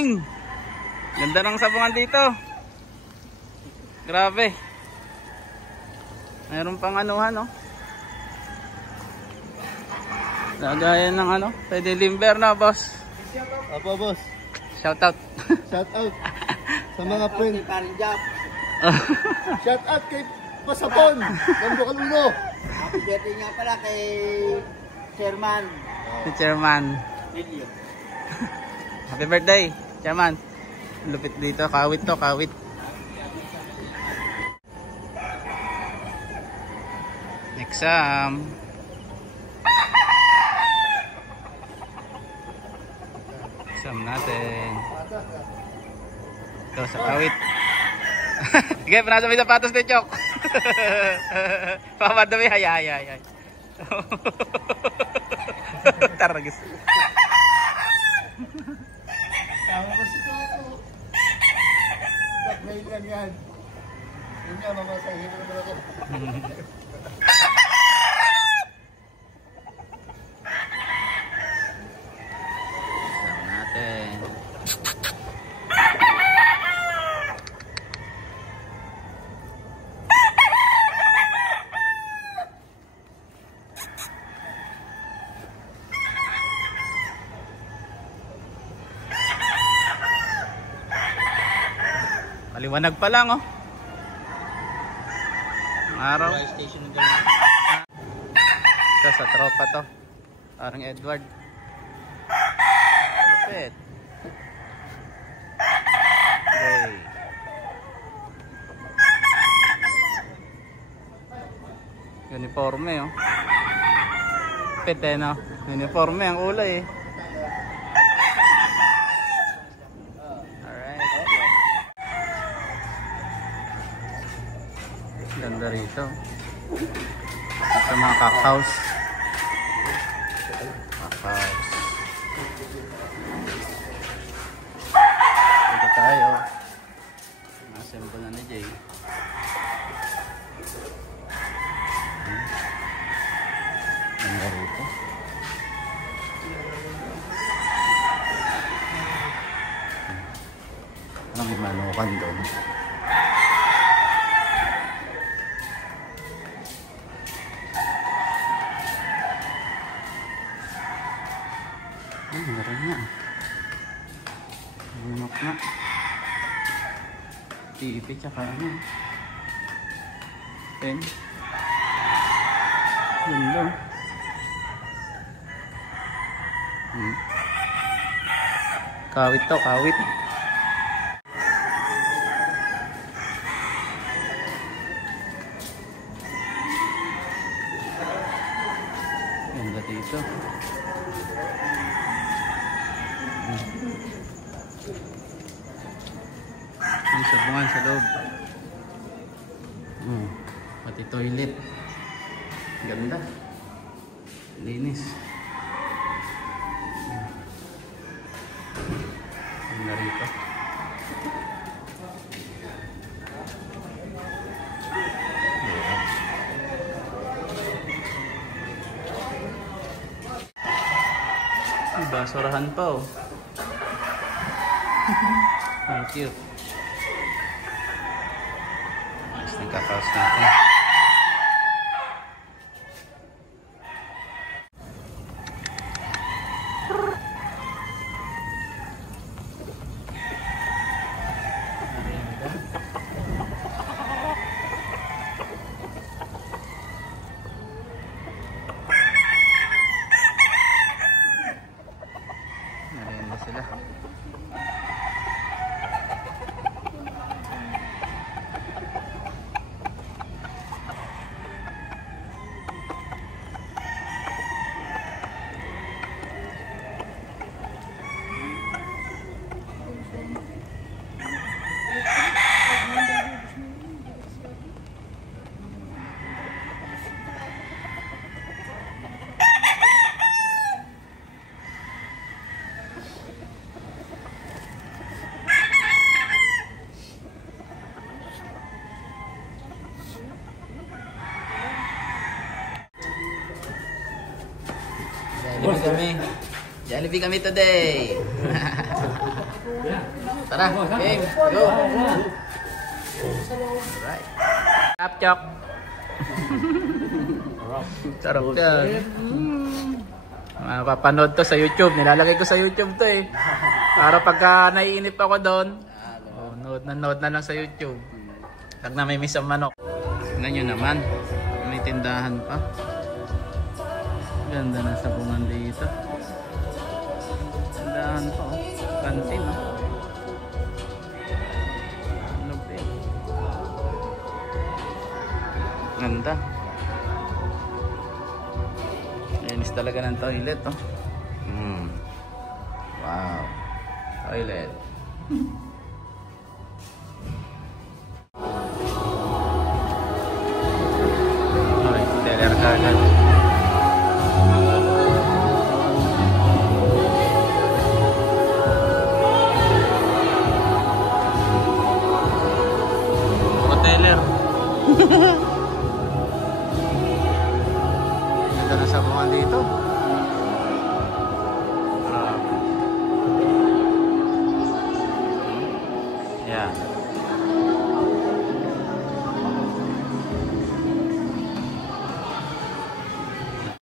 morning! Ganda ng sabungan dito. Grabe. Mayroon pang anuhan, no? Lagayan ng ano? Pwede limber na, boss. Apo, boss. Shout out. Shout out sa mga friend. Shout out kay Pasapon. Gando Kaluno. Happy birthday nga pala kay Chairman. Si Chairman. Happy birthday, Chairman. Lupit dito. Kawit to, kawit. Exam. Exam natin. Ito sa kawit. Sige, panasa may sapatos ni Chok. Papadami, hay. Taragis. Tama ko si Toto. Ngayon lang yan. Yun nga, mamasahin naman ako. Exam natin. Maliwanag pa lang, oh. Araw. Station ng ganun. Ito sa tropa to. Parang Edward. Lupit. Okay. Uniforme, oh. Lupit, eh, no? Uniforme ang kulay, eh. Ganda rito sa mga cockhouse. Dito tayo. Assemble na ni Jay. Ganda rito. Anong manukan doon? Meron nga. Lumak na. TV tsaka ano. Pen. Ganda. Kawit to, kawit. Ganda dito. May sabungan sa loob. Pati toilet. Ganda. Linis. Ganda rito. Basurahan pa, oh. Thank you. Mas nagkakaos natin. Merienda sila. Jollibee kami. Jollibee kami today. Tara, game, go! Alright. Chop. Sarap yan. Mapapanood to sa YouTube. Nilalagay ko sa YouTube to eh. Para pagka naiinip ako doon, nood na lang sa YouTube. Pag namimiss ang manok. Tingnan nyo naman. May tindahan pa. Ganda na sa bungan dito. Tindahan pa oh. Kantin oh. Ganda. Linis talaga ng toilet oh. Wow. Toilet. Okay, teller ka agad. Teller. Ganda na sa bunga dito.